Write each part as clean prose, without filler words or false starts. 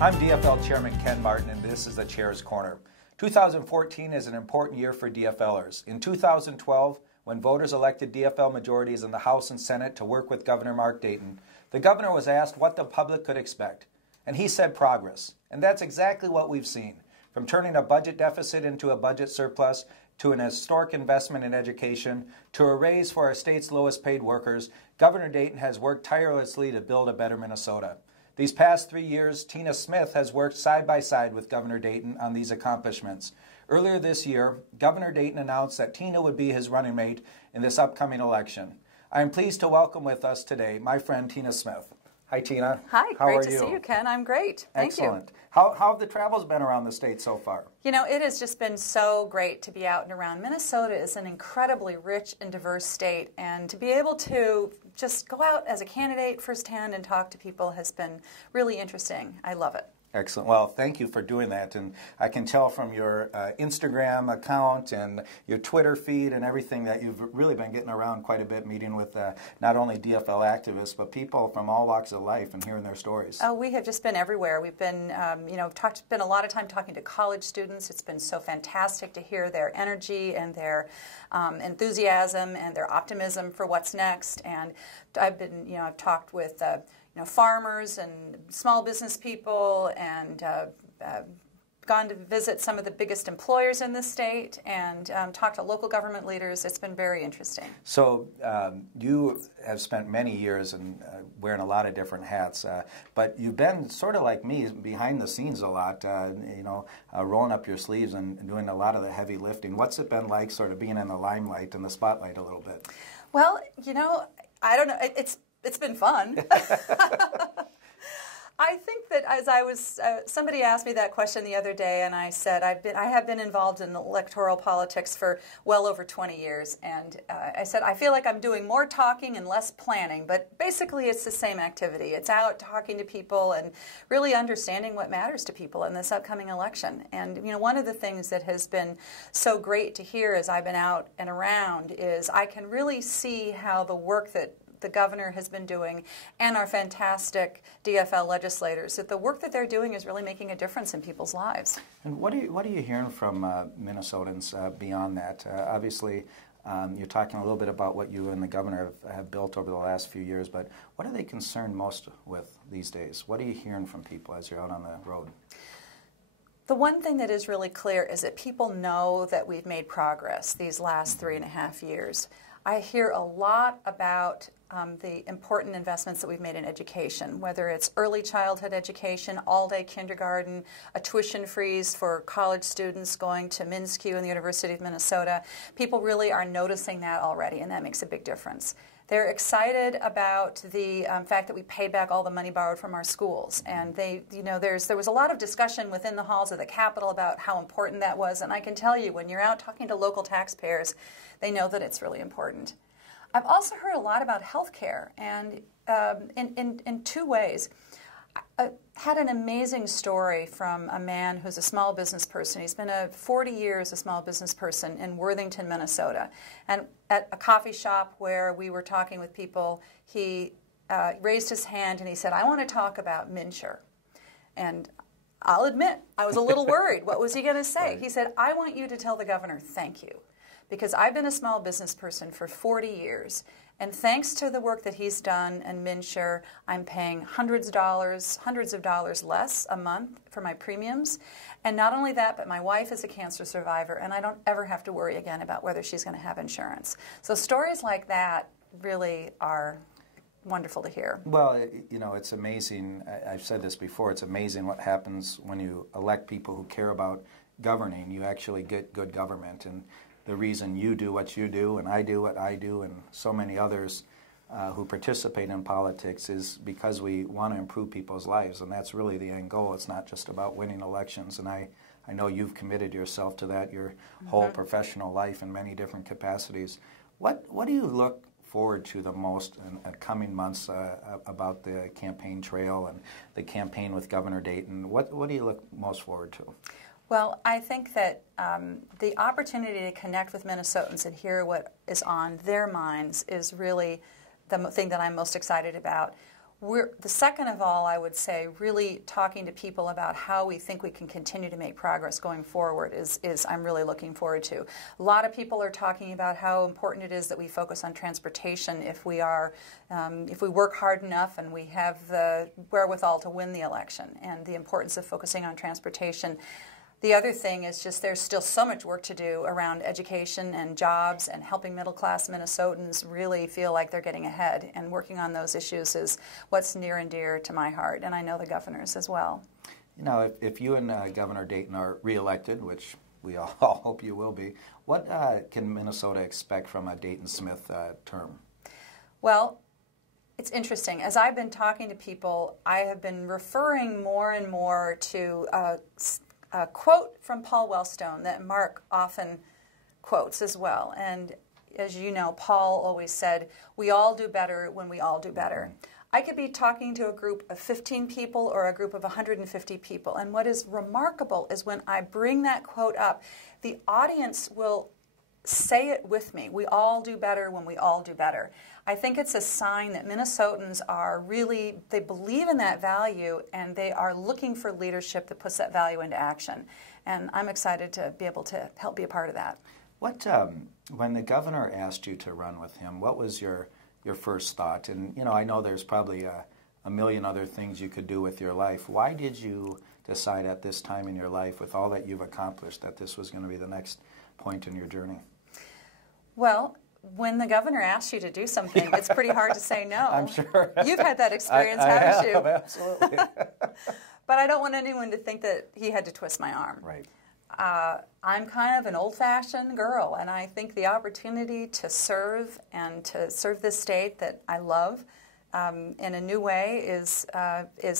I'm DFL Chairman Ken Martin, and this is the Chair's Corner. 2014 is an important year for DFLers. In 2012, when voters elected DFL majorities in the House and Senate to work with Governor Mark Dayton, the governor was asked what the public could expect. And he said progress. And that's exactly what we've seen. From turning a budget deficit into a budget surplus, to an historic investment in education, to a raise for our state's lowest paid workers, Governor Dayton has worked tirelessly to build a better Minnesota. These past 3 years, Tina Smith has worked side by side with Governor Dayton on these accomplishments. Earlier this year, Governor Dayton announced that Tina would be his running mate in this upcoming election. I am pleased to welcome with us today my friend Tina Smith. Hi, Tina. Hi, How great are to you? see you, Ken. I'm great. Thank you. Excellent. How have the travels been around the state so far? You know, it has just been so great to be out and around. Minnesota is an incredibly rich and diverse state, and to be able to just go out as a candidate firsthand and talk to people has been really interesting. I love it. Excellent. Well, thank you for doing that. And I can tell from your Instagram account and your Twitter feed and everything that you've really been getting around quite a bit, meeting with not only DFL activists, but people from all walks of life and hearing their stories. Oh, we have just been everywhere. We've been, spent a lot of time talking to college students. It's been so fantastic to hear their energy and their enthusiasm and their optimism for what's next. And I've been, I've talked with farmers and small business people, and gone to visit some of the biggest employers in the state, and talked to local government leaders. It's been very interesting. So you have spent many years in wearing a lot of different hats, but you've been sort of like me, behind the scenes a lot, rolling up your sleeves and doing a lot of the heavy lifting. What's it been like sort of being in the limelight and the spotlight a little bit? Well, I don't know. It's been fun. I think that as I was, somebody asked me that question the other day, and I said I have been involved in electoral politics for well over 20 years, and I said I feel like I'm doing more talking and less planning, but basically it's the same activity. It's out talking to people and really understanding what matters to people in this upcoming election. And one of the things that has been so great to hear as I've been out and around is I can really see how the work that the governor has been doing and our fantastic DFL legislators, that the work that they're doing is really making a difference in people's lives. And what are you hearing from Minnesotans beyond that? Obviously, you're talking a little bit about what you and the governor have built over the last few years, but what are they concerned most with these days? What are you hearing from people as you're out on the road? The one thing that is really clear is that people know that we've made progress these last 3.5 years. I hear a lot about the important investments that we've made in education, whether it's early childhood education, all-day kindergarten, a tuition freeze for college students going to MNsure and the University of Minnesota. People really are noticing that already, and that makes a big difference. They're excited about the fact that we paid back all the money borrowed from our schools, and there was a lot of discussion within the halls of the Capitol about how important that was, and I can tell you, when you're out talking to local taxpayers, they know that it's really important. I've also heard a lot about health care, and in two ways. I had an amazing story from a man who's a small business person. He's been 40 years a small business person in Worthington, Minnesota. And at a coffee shop where we were talking with people, he raised his hand and he said, "I want to talk about MNsure." And I'll admit, I was a little worried. What was he going to say? Right. He said, "I want you to tell the governor thank you, because I've been a small business person for 40 years, and thanks to the work that he's done and MNsure, I'm paying hundreds of dollars less a month for my premiums. And not only that, but my wife is a cancer survivor, and I don't ever have to worry again about whether she's going to have insurance." So stories like that really are wonderful to hear. Well, it's amazing. I've said this before. It's amazing what happens when you elect people who care about governing. You actually get good government. And the reason you do what you do, and I do what I do, and so many others who participate in politics is because we want to improve people's lives, and that's really the end goal. It's not just about winning elections, and I know you've committed yourself to that your whole professional life in many different capacities. What do you look forward to the most in coming months about the campaign trail and the campaign with Governor Dayton? What do you look most forward to? Well, I think that the opportunity to connect with Minnesotans and hear what is on their minds is really the thing that I'm most excited about. The second of all, I would say, really talking to people about how we think we can continue to make progress going forward is I'm really looking forward to. A lot of people are talking about how important it is that we focus on transportation if we work hard enough and we have the wherewithal to win the election, and the importance of focusing on transportation. The other thing is just there's still so much work to do around education and jobs and helping middle-class Minnesotans really feel like they're getting ahead, and working on those issues is what's near and dear to my heart, and I know the governor's as well. You know, if you and Governor Dayton are reelected, which we all hope you will be, what can Minnesota expect from a Dayton-Smith term? Well, it's interesting. As I've been talking to people, I have been referring more and more to a quote from Paul Wellstone that Mark often quotes as well. And as you know, Paul always said, we all do better when we all do better. I could be talking to a group of 15 people or a group of 150 people. And what is remarkable is when I bring that quote up, the audience will say it with me. We all do better when we all do better. I think it's a sign that Minnesotans are really, they believe in that value, and they are looking for leadership that puts that value into action. And I'm excited to be able to help be a part of that. What, when the governor asked you to run with him, what was your first thought? And, you know, I know there's probably a million other things you could do with your life. Why did you decide at this time in your life, with all that you've accomplished, that this was going to be the next point in your journey? Well, when the governor asks you to do something, it's pretty hard to say no. I'm sure. You've had that experience, haven't you? Absolutely. But I don't want anyone to think that he had to twist my arm. Right. I'm kind of an old-fashioned girl, and I think the opportunity to serve and to serve this state that I love in a new way is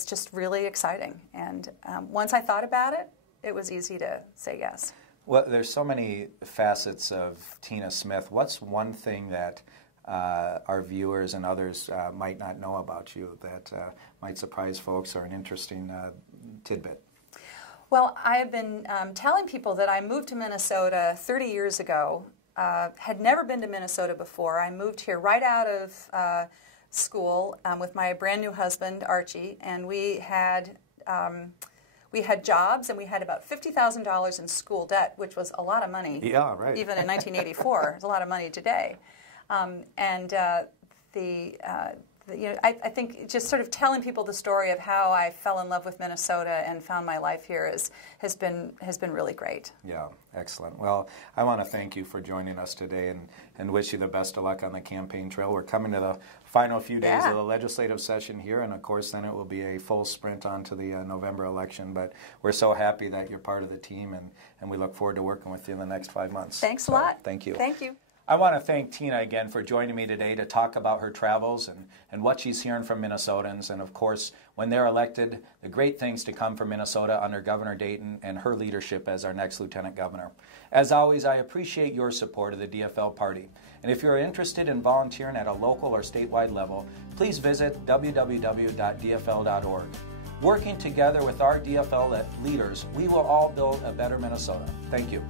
just really exciting. And once I thought about it, it was easy to say yes. Well, there's so many facets of Tina Smith. What's one thing that our viewers and others might not know about you that might surprise folks, or an interesting tidbit? Well, I've been telling people that I moved to Minnesota 30 years ago, had never been to Minnesota before. I moved here right out of school with my brand new husband, Archie, and we had jobs, and we had about $50,000 in school debt, which was a lot of money. Yeah, right. Even in 1984, it's a lot of money today. I think just sort of telling people the story of how I fell in love with Minnesota and found my life here has been really great. Yeah, excellent. Well, I want to thank you for joining us today and wish you the best of luck on the campaign trail. We're coming to the final few days of the legislative session here, and of course then it will be a full sprint on to the November election. But we're so happy that you're part of the team, and we look forward to working with you in the next 5 months. Thanks a lot. Thank you. Thank you. I want to thank Tina again for joining me today to talk about her travels and what she's hearing from Minnesotans, and of course, when they're elected, the great things to come for Minnesota under Governor Dayton and her leadership as our next Lieutenant Governor. As always, I appreciate your support of the DFL party. And if you're interested in volunteering at a local or statewide level, please visit www.dfl.org. Working together with our DFL leaders, we will all build a better Minnesota. Thank you.